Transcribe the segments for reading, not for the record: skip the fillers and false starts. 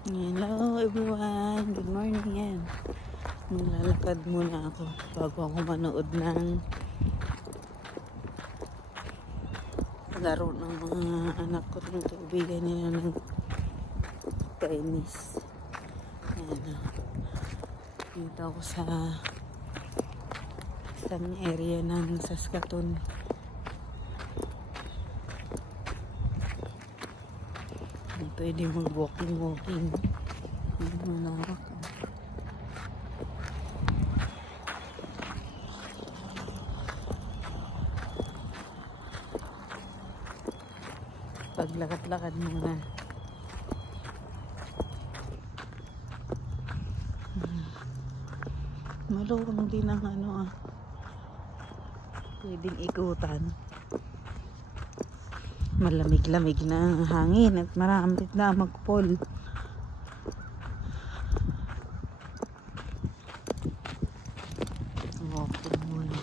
Hello everyone, good morning yan. Lalakad muna ako bago ako manood ng laro ng mga anak ko ng tubigan nila ng tennis. Ayan, dito ako sa isang area ng Saskatoon. Pwede mag-walking. Malawak. Paglakad-lakad muna. Maluwang din ang pwedeng ikutan. Malamig-lamig na ang hangin at marami na magpol. Okay muna.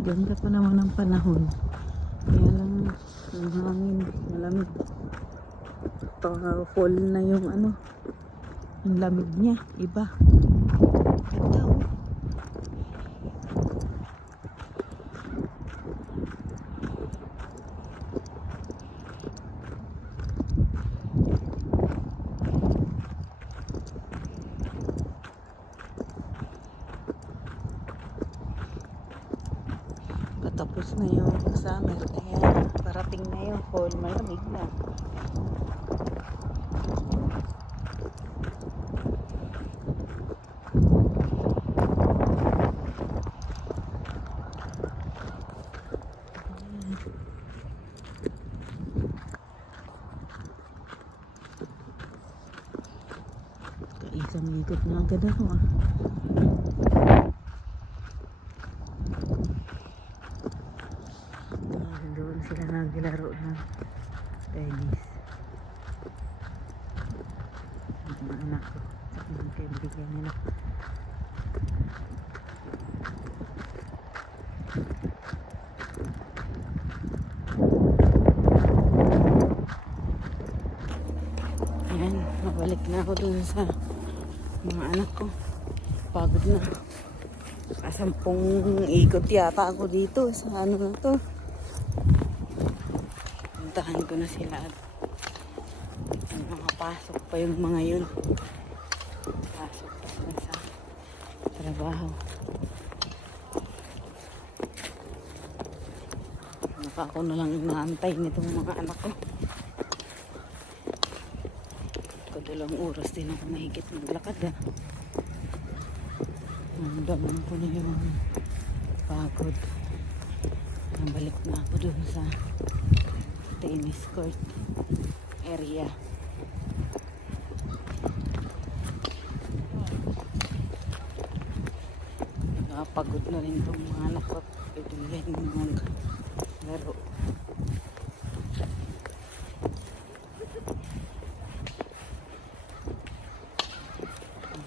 Ganda pa naman ang panahon. Kaya lang ang hangin, malamig. Fall na yung ang lamig niya, iba. Ganda oh. Patapos na yung summer, kaya parating na yung fall, malamig na. Kaisang likot na agad ako Doon sila naglaro ng tennis. Mga anak ko at mga kaibigan nila. Ayan, mabalik na ako dun sa mga anak ko. Pagod na. 10 ikot yata ako dito sa na to. Puntahan ko na sila at makapasok pa yung mga yun. Pasok pa sila sa trabaho. Ako na lang inaantay nitong mga anak ko. Kadalang oras din ako mahigit maglakad Daman ko na yung pagod. Nabalik na ako dun sa tennis court area. Nakapagod na rin itong mga anak ko. Pwede rin maglaro.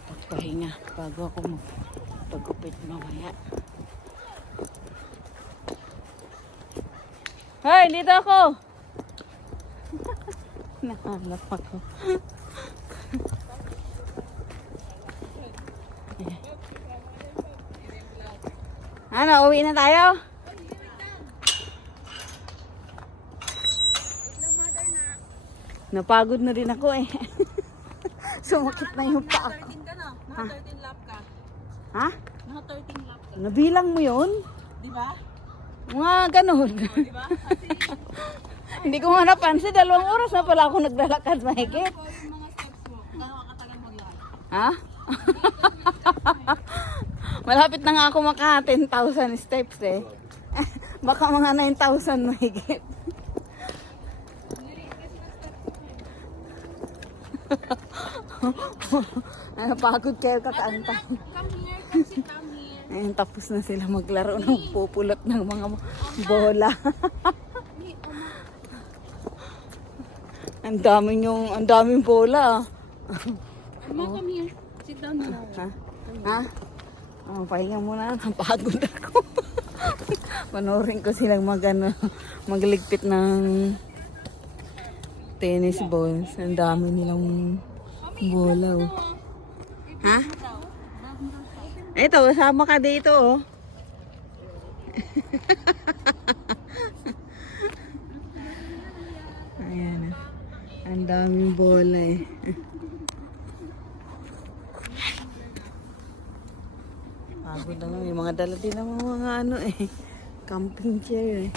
Pagpahinga bago ako magpagupit mamaya. Hoy, dito ako! Nakalap ako. Ano, uwi na tayo? Napagod na din ako Sumakit na yung paa. Naka 13 lap ka. Ha? Naka 13 lap ka. Nabilang mo yun? Di ba? Mga ganun. Di ba? Kasi Hindi ko nga napansin. 2 oras na pala ako naglalakad mahigit. yung mga steps mo. Gano'ng katagal maglakad? Ha? Malapit na nga ako maka 10,000 steps eh. Baka mga 9,000 mahigit. Napagod kayo kakaanta. Come here, kasi come here. Ayun, tapos na sila maglaro ng pupulot ng mga bola. Ang daming bola. Ama, come here. Sit down na. Ha? Ha? Oh, pahinga muna. Napagod ako. Panoorin ko silang magligpit ng tennis balls. Ang dami nilang bola. Oh. Ha? Ito, sama ka dito. Oh. Ayan. Ang daming bola eh. Pagod na yung mga dala din ng mga ano eh. Camping chair eh.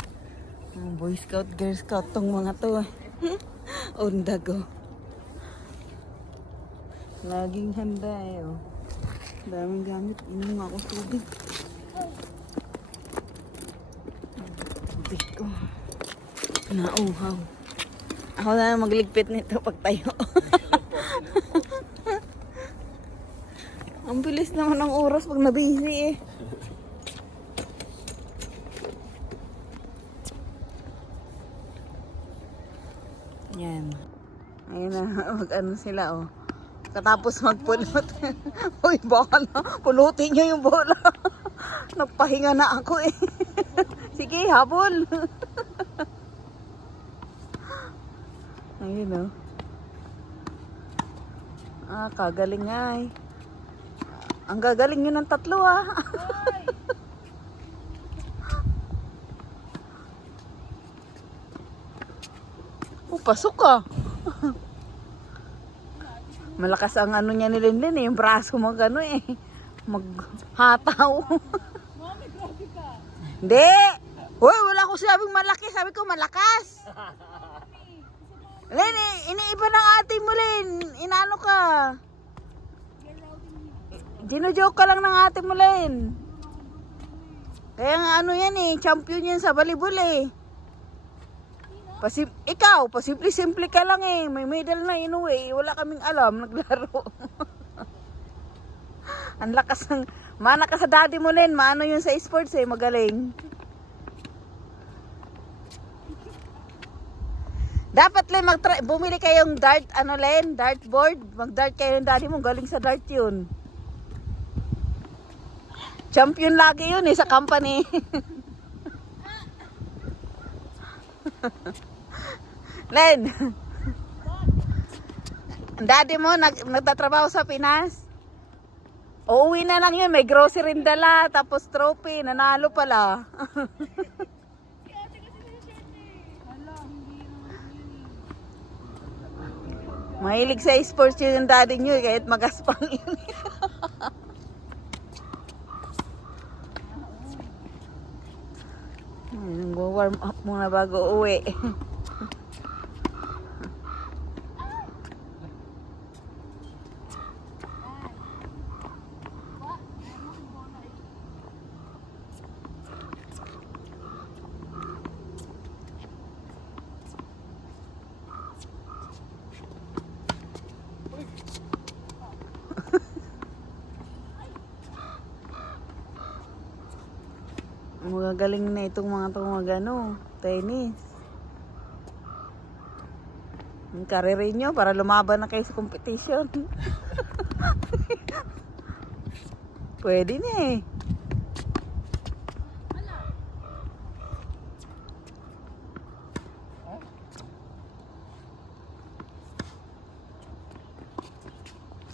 Mga Boy Scout, Girl Scout tong mga to eh. Ondago. Laging handa eh oh. Daming gamit. Inom ako tubig. Tubig ko. Nauhaw. Ako na magligpit nito pag tayo. Ang bilis naman ng oras pag nabisi eh. Yan. Ayun na, mag-ano sila oh. Katapos magpulot. Uy, baka na. Pulutin nyo yung bola. Nagpahinga na ako eh. Sige, habol. Ayun oh. Ah, kagaling nga eh. Ang gagaling nyo ng tatlo ah. Oh, pasok ka. Malakas ang ano niya ni Linlin eh. Yung braso mag ano eh. Maghataw. Mami, grabe ka. Hindi. Uy, wala ko sabing malaki. Sabi ko malakas. Len, iniiba ng ate mo, Len. Inano ka. Dino-joke ka lang ng ate mo, Len. Kaya nga ano yan eh. Champion yan sa volleyball eh. Ikaw, pasimple-simple ka lang eh. May medal na inuwi. Wala kaming alam, naglaro. Ang lakas ng... Mana ka sa daddy mo, Len. Maano yun sa sports eh, magaling. Dapat, Len, bumili kayong dart, ano, Len? Dartboard. Mag-dart kayo ng daddy mo. Galing sa dart yun. Champion lagi yun eh, sa company. Len, daddy mo nagtatrabaho sa Pinas? Uuwi na lang yun, may grocery rin dala, tapos trophy, nanalo pala. Mahilig sa sports yun yung daddy nyo, kahit magaspang yun. Nag-warm up muna bago uwi. Magagaling na itong mga tumagano, tennis. Ang career nyo para lumaban na kayo sa competition. Pwede na eh.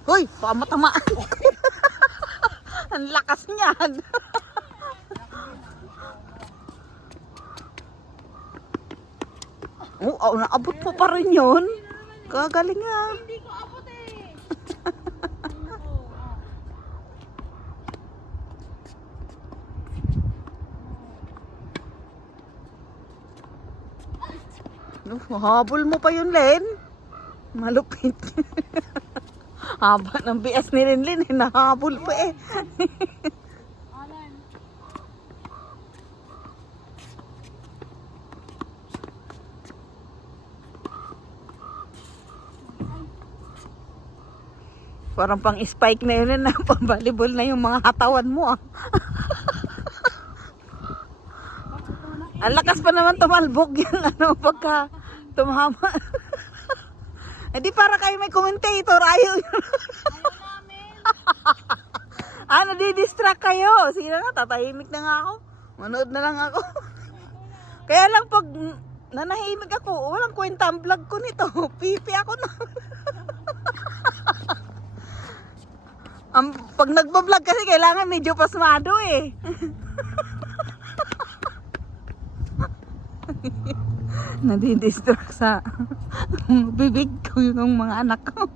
Hoy, pamatamaan ko. Ang lakas niyan. Oh, naabot mo pa rin yun. Kagaling nga. Hindi ko abot eh. Habol mo pa yun, Len. Malupit. Haba ng bias ni Linlin eh. Nahabol pa eh. Alan. Parang pang spike na yun na pang volleyball na yung mga hatawan mo ah. Ang lakas pa naman tumalbog yung ano pagka tumama. Eh di para kayo may commentator, ayaw yun. Ayaw namin. Ah, nadidistract kayo. Sige na nga, tatahimik na nga ako. Manood na lang ako. Kaya lang pag nanahimik ako, walang kwenta ang vlog ko nito. Pipi ako na. Pag nagbablog kasi kailangan medyo pasmado eh. Nadidistract sa bibig ko yung mga anak ko.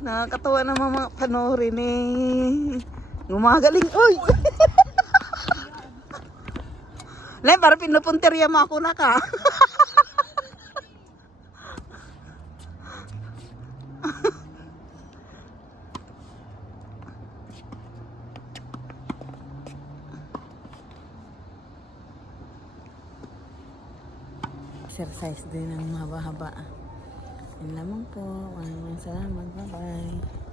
Nakakatawa naman mga panoorin eh. Gumagaling. Uy! Lay, para pinupunterya mo ako na ka. Exercise din ng mahaba-haba. Yun lamang po. Maraming salamat. Bye-bye.